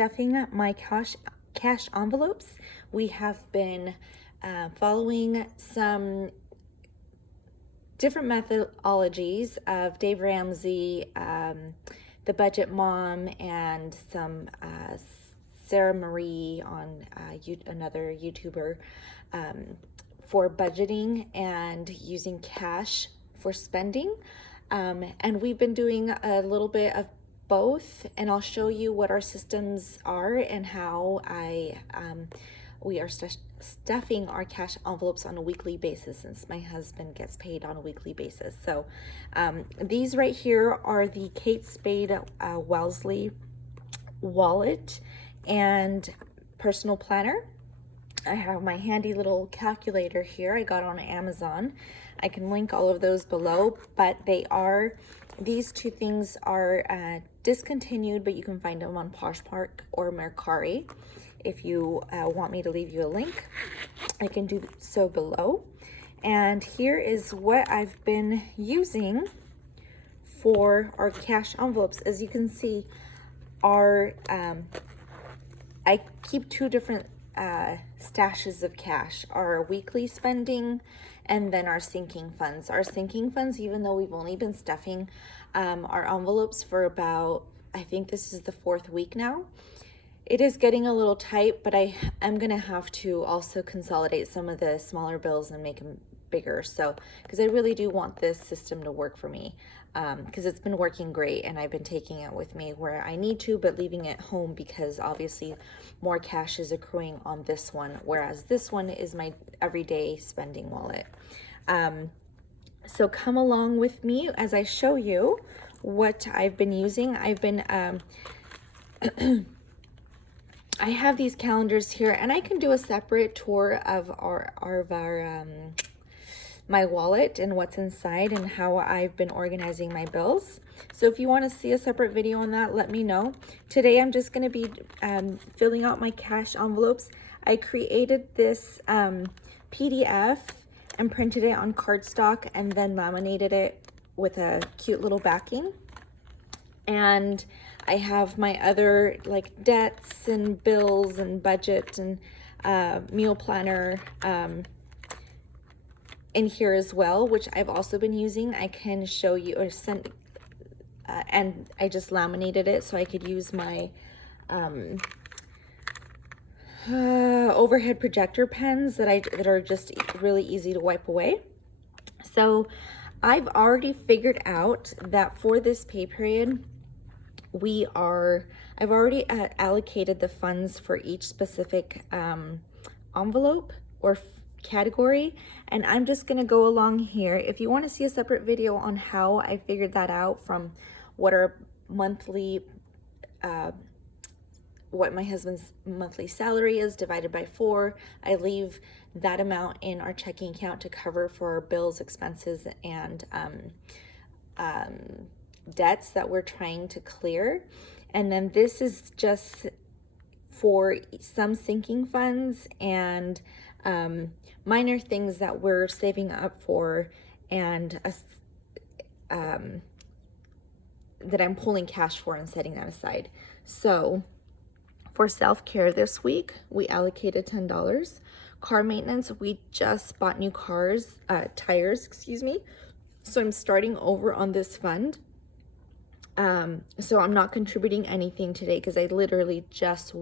stuffing my cash envelopes. We have been following some different methodologies of Dave Ramsey, the Budget Mom, and some Sarah Marie on another YouTuber for budgeting and using cash for spending. And we've been doing a little bit of both, and I'll show you what our systems are and how we are stuffing our cash envelopes on a weekly basis, since my husband gets paid on a weekly basis. So these right here are the Kate Spade Wellesley wallet and personal planner. I have my handy little calculator here I got on Amazon. I can link all of those below, but these two things are discontinued, but you can find them on Poshmark or Mercari. If you want me to leave you a link, I can do so below. And here is what I've been using for our cash envelopes. As you can see, I keep two different stashes of cash: our weekly spending and then our sinking funds. Our sinking funds, even though we've only been stuffing our envelopes for about, I think this is the 4th week now, it is getting a little tight, but I am gonna have to also consolidate some of the smaller bills and make them bigger. So, because I really do want this system to work for me, because it's been working great and I've been taking it with me where I need to, but leaving it home because obviously more cash is accruing on this one, whereas this one is my everyday spending wallet. So come along with me as I show you what I've been using. I've been I have these calendars here, and I can do a separate tour of my wallet and what's inside and how I've been organizing my bills. So if you want to see a separate video on that, let me know. Today I'm just going to be filling out my cash envelopes. I created this PDF and printed it on cardstock and then laminated it with a cute little backing. And I have my other like debts and bills and budget and meal planner in here as well, which I've also been using. I can show you or send, and I just laminated it so I could use my overhead projector pens that are just really easy to wipe away. So I've already figured out that for this pay period, I've already allocated the funds for each specific envelope or category, and I'm just going to go along here. If you want to see a separate video on how I figured that out from what our monthly what my husband's monthly salary is divided by 4, I leave that amount in our checking account to cover for our bills, expenses, and debts that we're trying to clear. And then this is just for some sinking funds and minor things that we're saving up for, and that I'm pulling cash for and setting that aside. So for self-care this week, we allocated $10. Car maintenance, we just bought new tires, excuse me. So I'm starting over on this fund. So I'm not contributing anything today because I literally just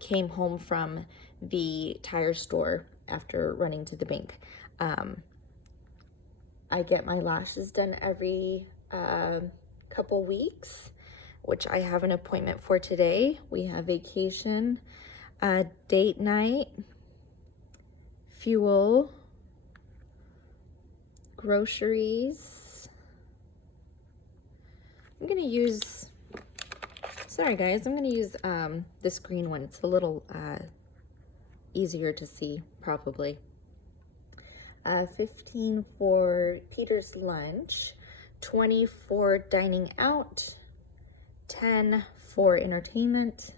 came home from the tire store after running to the bank. I get my lashes done every couple weeks, which I have an appointment for today. We have vacation, date night, fuel, groceries. I'm gonna use, sorry guys, I'm gonna use this green one. It's a little easier to see probably. 15 for Peter's lunch, 20 for dining out, 10 for entertainment.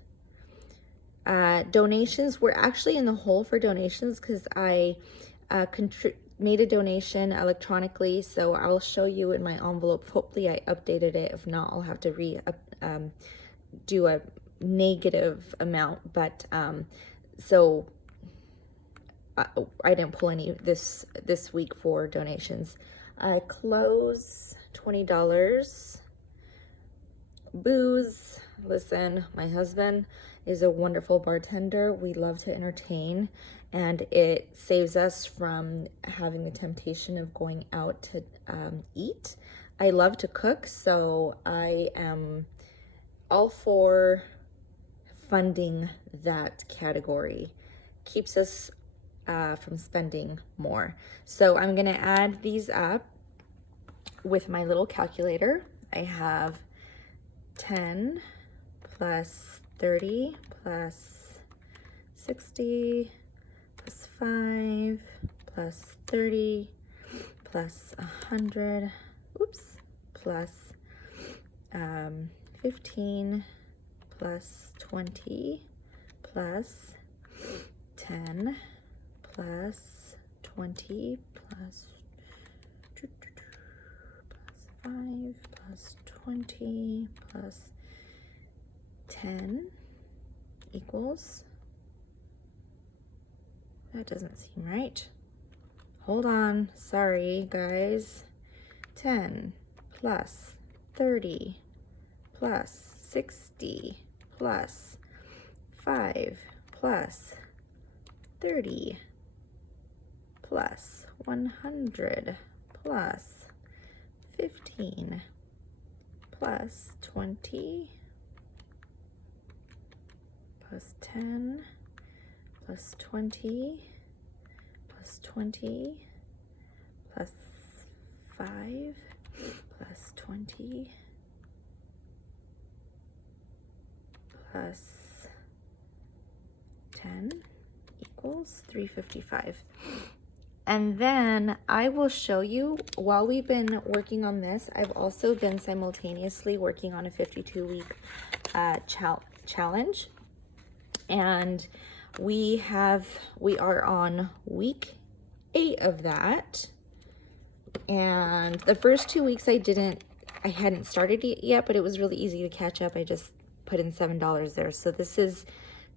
Donations, we're actually in the hole for donations because I made a donation electronically, so I'll show you in my envelope. Hopefully I updated it. If not, I'll have to do a negative amount, but so I didn't pull any this week for donations. Clothes, $20. Booze, listen, my husband is a wonderful bartender. We love to entertain, and it saves us from having the temptation of going out to eat. I love to cook, so I am all for funding that category. Keeps us from spending more. So I'm gonna add these up with my little calculator. I have 10 plus 30 plus 60 plus 5 plus 30 plus 100, oops, plus 15 plus 20 plus 10 plus 20 plus 5 plus 20 plus 10 equals, that doesn't seem right. Hold on, sorry guys. 10 plus 30 plus 60 plus 5 plus 30 plus 100 plus 15 plus 20 plus 10 plus 20 plus 20 plus 5 plus 20 plus 10 equals 355. And then I will show you, while we've been working on this, I've also been simultaneously working on a 52-week challenge. And we are on week 8 of that. And the first 2 weeks I hadn't started it yet, but it was really easy to catch up. I just put in $7 there. So this is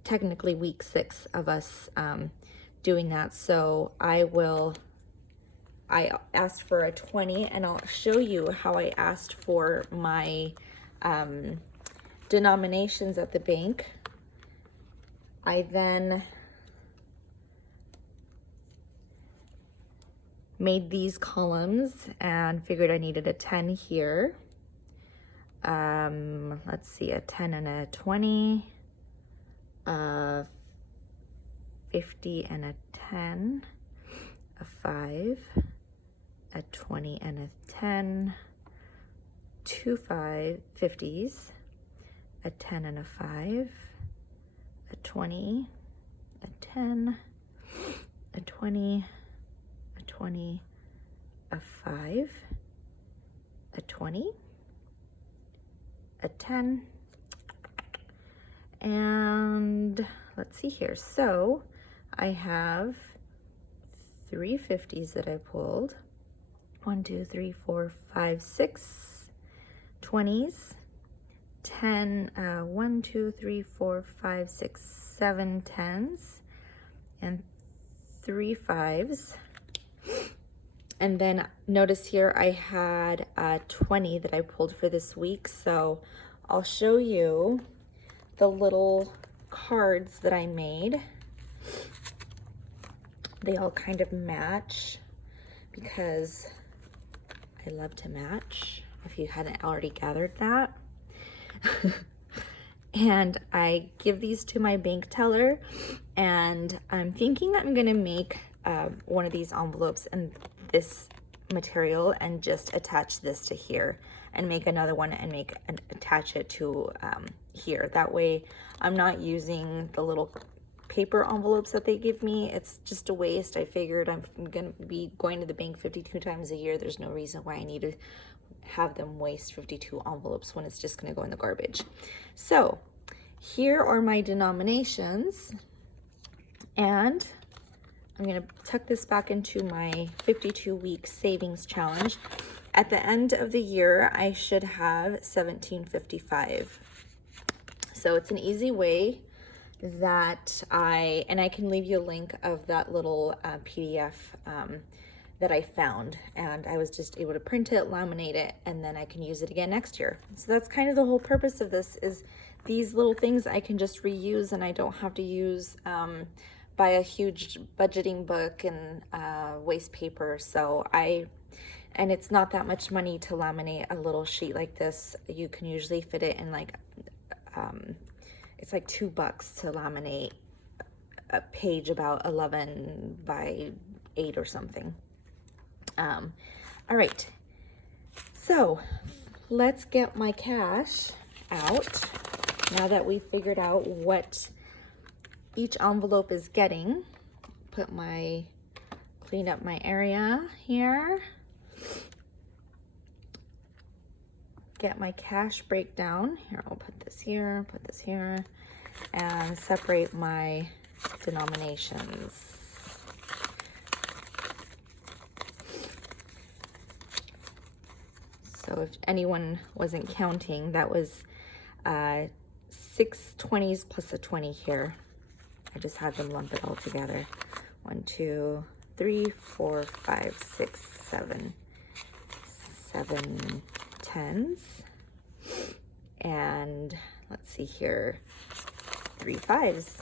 technically week 6 of us doing that. So I asked for a 20, and I'll show you how I asked for my denominations at the bank. I then made these columns and figured I needed a 10 here. Let's see, a 10 and a 20, 50 and a 10, a 5, a 20 and a 10, 2 50s, a 10 and a 5, a 20, a 10, a 20, a 20, a 5, a 20, a 10, and let's see here. So I have 3 50s that I pulled. 1, 2, 3, 4, 5, 6 20s, 10, 1, 2, 3, 4, 5, 6, 7 10s, and 3 5s. And then notice here I had 20 that I pulled for this week. So I'll show you the little cards that I made. They all kind of match because I love to match, if you hadn't already gathered that. And I give these to my bank teller, and I'm thinking I'm gonna make one of these envelopes in this material and just attach this to here, and make another one and attach it to here. That way I'm not using the little paper envelopes that they give me. It's just a waste. I figured I'm gonna be going to the bank 52 times a year. There's no reason why I need to have them waste 52 envelopes when it's just gonna go in the garbage. So here are my denominations, and I'm gonna tuck this back into my 52-week savings challenge. At the end of the year, I should have $17.55. So it's an easy way that I can leave you a link of that little PDF that I found, and I was just able to print it, laminate it, and then I can use it again next year. So that's kind of the whole purpose of this, is these little things I can just reuse, and I don't have to use buy a huge budgeting book and waste paper. So and it's not that much money to laminate a little sheet like this. You can usually fit it in like it's like $2 to laminate a page about 11 by 8 or something. All right, so let's get my cash out now that we figured out what each envelope is getting. Clean up my area here. Get my cash breakdown. Here, I'll put this here, and separate my denominations. So if anyone wasn't counting, that was 6 20s plus a 20 here. I just had them lump it all together. 1, 2, 3, 4, 5, 6, 7 10s, and let's see here, 3 5s.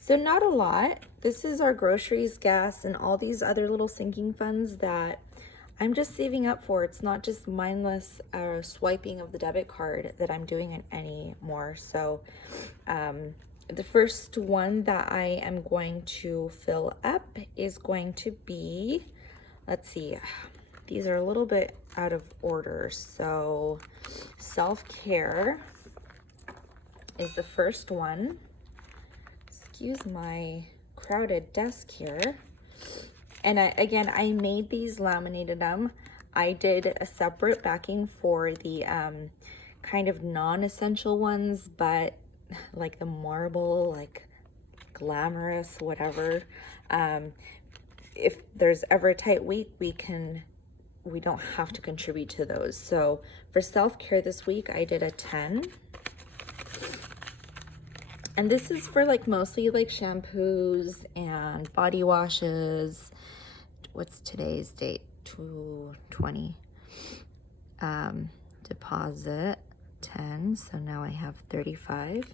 So not a lot. This is our groceries, gas, and all these other little sinking funds that I'm just saving up for. It's not just mindless swiping of the debit card that I'm doing anymore. So the first one that I am going to fill up is going to be, let's see, these are a little bit out of order. So self-care is the first one. Excuse my crowded desk here. And I made these, laminated them. I did a separate backing for the kind of non-essential ones, but like the marble, like glamorous, whatever. If there's ever a tight week, we don't have to contribute to those. So for self-care this week, I did a 10. And this is for like mostly like shampoos and body washes. What's today's date? 2/20. Deposit 10. So now I have 35.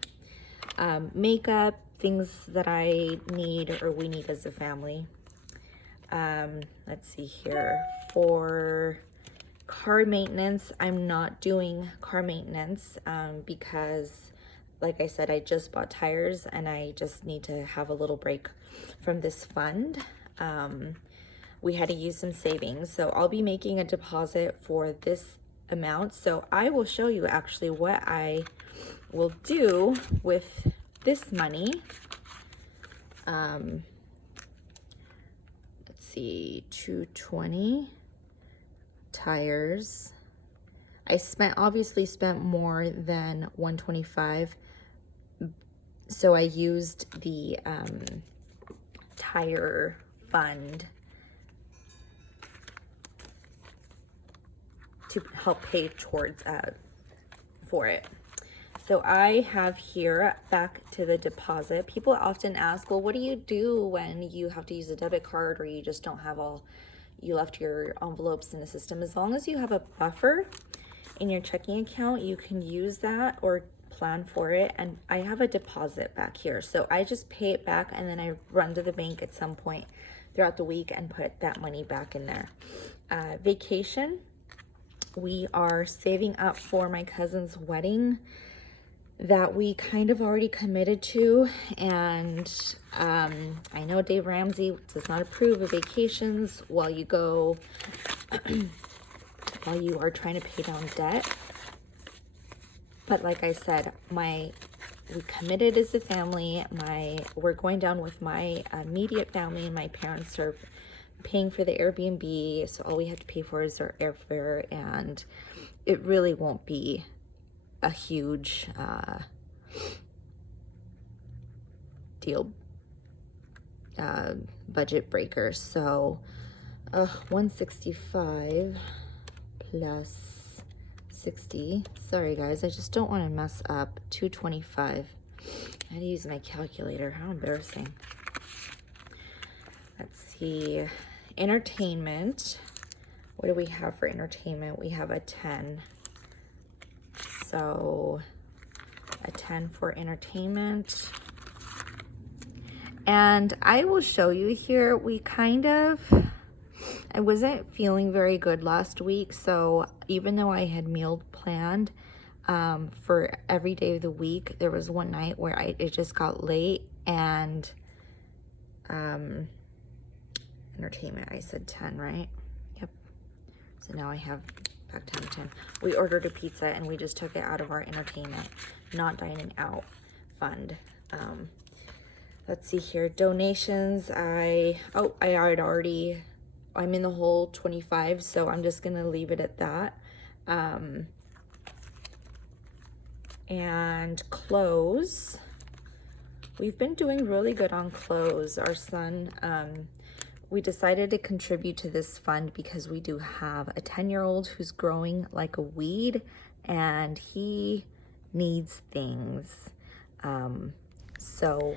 Makeup, things that I need or we need as a family. Let's see here. For car maintenance, I'm not doing car maintenance because, like I said, I just bought tires and I just need to have a little break from this fund. We had to use some savings, so I'll be making a deposit for this amount. So I will show you actually what I will do with this money. Let's see, 220 tires. I obviously spent more than 125, so I used the tire fund to help pay towards for it. So I have here, back to the deposit. People often ask, well, what do you do when you have to use a debit card or you just don't have you left your envelopes in the system? As long as you have a buffer in your checking account, you can use that or plan for it. And I have a deposit back here. So I just pay it back and then I run to the bank at some point throughout the week and put that money back in there. Vacation. We are saving up for my cousin's wedding that we kind of already committed to, and I know Dave Ramsey does not approve of vacations while you are trying to pay down debt. But like I said, we committed as a family. We're going down with my immediate family, and my parents are paying for the Airbnb, so all we have to pay for is our airfare, and it really won't be a huge deal budget breaker. So 165 plus 260. Sorry guys, I just don't want to mess up. 225. I had to use my calculator. How embarrassing. Let's see. Entertainment. What do we have for entertainment? We have a 10. So a 10 for entertainment. And I will show you here, I wasn't feeling very good last week, so even though I had meal planned for every day of the week, there was one night where it just got late, and entertainment, I said 10, right? Yep. So now I have back down to 10. We ordered a pizza and we just took it out of our entertainment, not dining out fund. Let's see here, donations, I'm in the whole 25, so I'm just gonna leave it at that. And clothes, we've been doing really good on clothes. Our son, we decided to contribute to this fund because we do have a 10-year-old who's growing like a weed and he needs things. So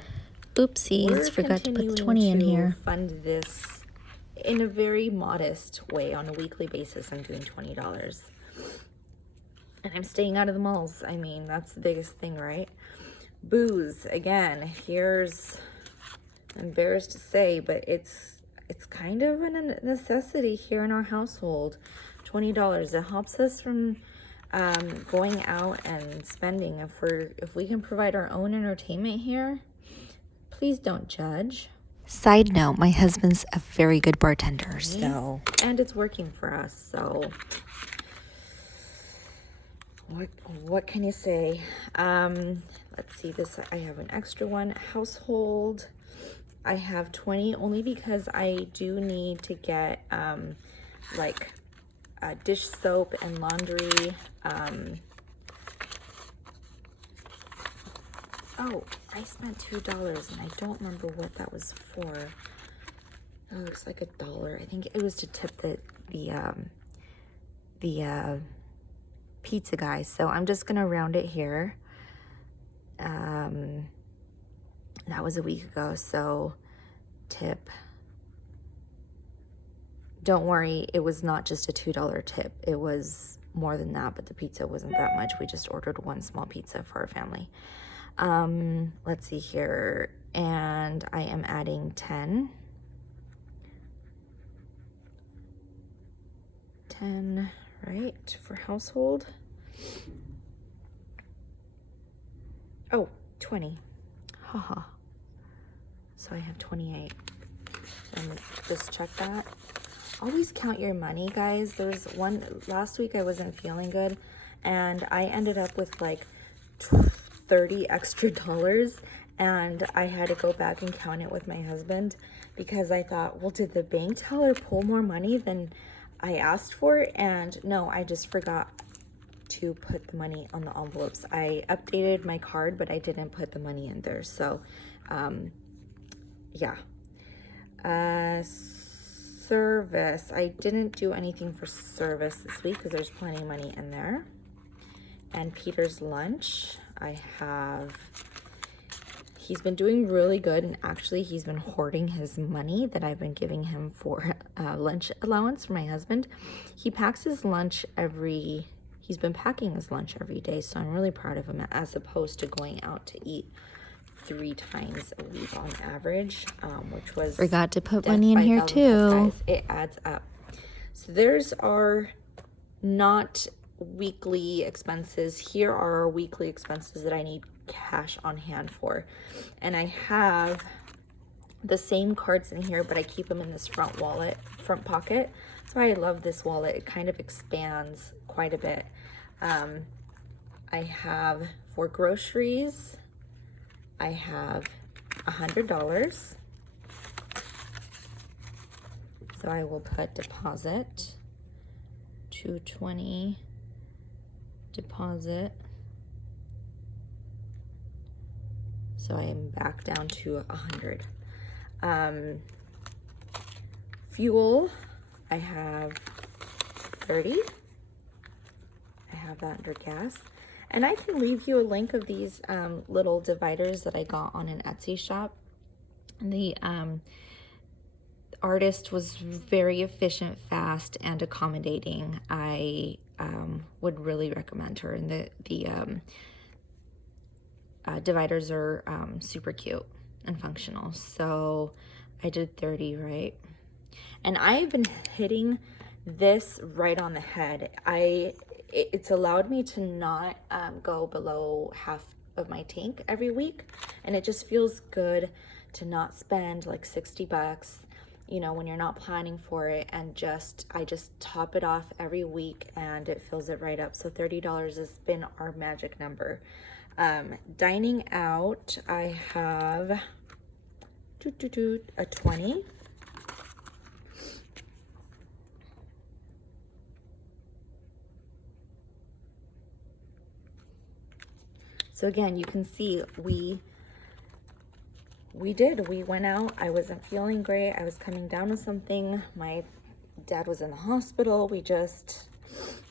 oopsies, forgot to put the 20 in here. Fund this in a very modest way on a weekly basis. I'm doing $20. And I'm staying out of the malls. I mean, that's the biggest thing, right? Booze, again, here's, I'm embarrassed to say, but it's kind of a necessity here in our household. $20. It helps us from going out and spending. If we can provide our own entertainment here, please don't judge. Side note, my husband's a very good bartender, so. And it's working for us, so. What can you say? Let's see, this, I have an extra one. Household, I have 20 only because I do need to get like dish soap and laundry. Oh, I spent $2 and I don't remember what that was for. It looks like $1. I think it was to tip the pizza guy. So I'm just gonna round it here. That was a week ago, so tip. Don't worry, it was not just a $2 tip. It was more than that, but the pizza wasn't that much. We just ordered one small pizza for our family. Let's see here, and I am adding 10, right, for household. Oh, 20, haha. So I have 28, and just check that. Always count your money, guys. There's one, last week I wasn't feeling good, and I ended up with like $30 extra, and I had to go back and count it with my husband because I thought, well, did the bank teller pull more money than I asked for? And no, I just forgot to put the money on the envelopes. I updated my card, but I didn't put the money in there. So yeah. Service, I didn't do anything for service this week because there's plenty of money in there. And Peter's lunch, I have, he's been doing really good, and actually he's been hoarding his money that I've been giving him for lunch allowance for my husband. He packs his lunch he's been packing his lunch every day, so I'm really proud of him, as opposed to going out to eat 3 times a week on average, which was, forgot to put money in here too. Guys, it adds up. So there's our not weekly expenses. Here are our weekly expenses that I need cash on hand for, and I have the same cards in here, but I keep them in this front pocket. That's why I love this wallet. It kind of expands quite a bit. I have, for groceries, I have $100. So I will put deposit, 220 deposit. So I am back down to 100. Fuel, I have 30. I have that under gas. And I can leave you a link of these little dividers that I got on an Etsy shop. The artist was very efficient, fast, and accommodating. I would really recommend her. And the dividers are super cute and functional. So I did 30, right? And I've been hitting this right on the head. It's allowed me to not go below half of my tank every week, and it just feels good to not spend like 60 bucks, you know, when you're not planning for it, and I just top it off every week and it fills it right up. So $30 has been our magic number. Dining out, I have a 20. So again, you can see we went out. I wasn't feeling great. I was coming down with something. My dad was in the hospital. We just,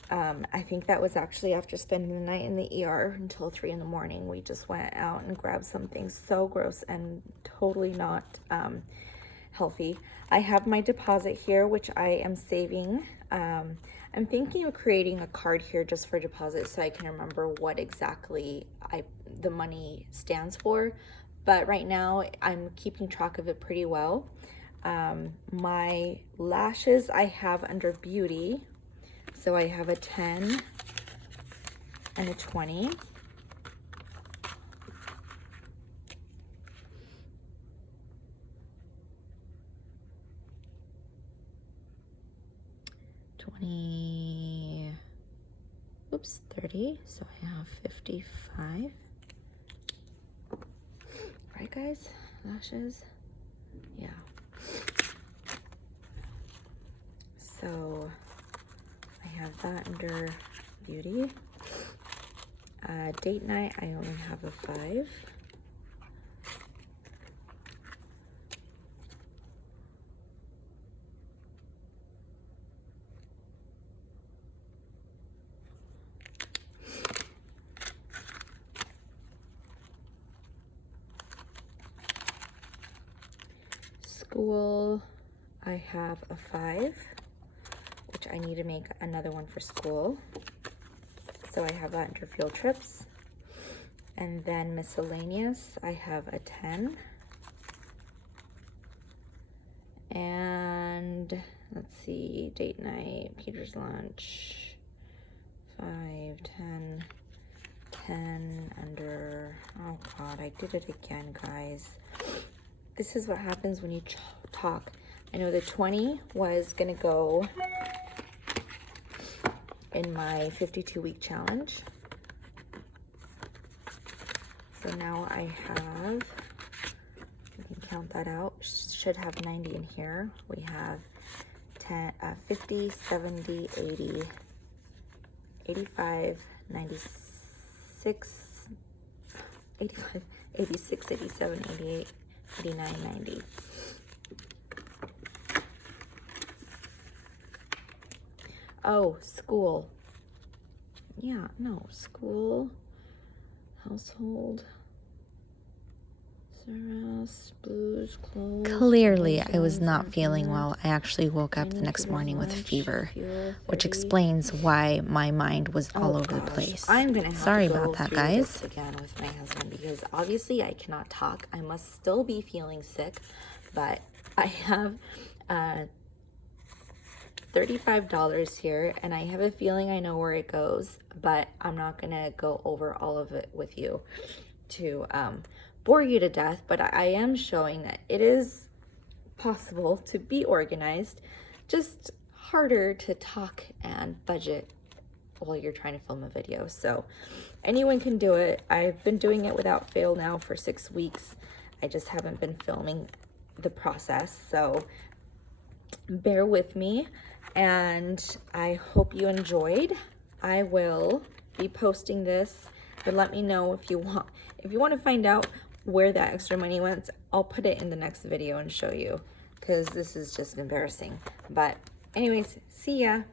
I think that was actually after spending the night in the ER until 3 in the morning. We just went out and grabbed something so gross and totally not healthy. I have my deposit here, which I am saving. I'm thinking of creating a card here just for deposit so I can remember what exactly the money stands for. But right now I'm keeping track of it pretty well. My lashes I have under beauty. So I have a 10 and a 20. Oops, 30, so I have 55. Right, guys? Lashes? Yeah. So I have that under beauty. Date night, I only have a 5. School, I have a 5, which I need to make another one for school. So I have that under field trips. And then miscellaneous, I have a 10. And let's see, date night, Peter's lunch, 5, 10, 10 under, oh God, I did it again, guys. This is what happens when you talk. I know the 20 was gonna go in my 52-week challenge. So now I have, you can count that out, should have 90 in here. We have 10, 50, 70, 80, 85, 96, 85, 86, 87, 88, 89, 90. Oh, school. Yeah, no, school, household, service, booze, clothes. Clearly, I was not feeling well. I actually woke up the next morning with a fever, which explains why my mind was all over the place. I'm gonna have Sorry to go about that, through guys. this again with my husband because obviously I cannot talk. I must still be feeling sick, but I have $35 here, and I have a feeling I know where it goes, but I'm not gonna go over all of it with you to bore you to death. But I am showing that it is possible to be organized, just harder to talk and budget while you're trying to film a video. So anyone can do it. I've been doing it without fail now for 6 weeks. I just haven't been filming the process, so bear with me, and I hope you enjoyed. I will be posting this, but let me know if you want to find out where that extra money went. I'll put it in the next video and show you, because this is just embarrassing. But anyways, see ya.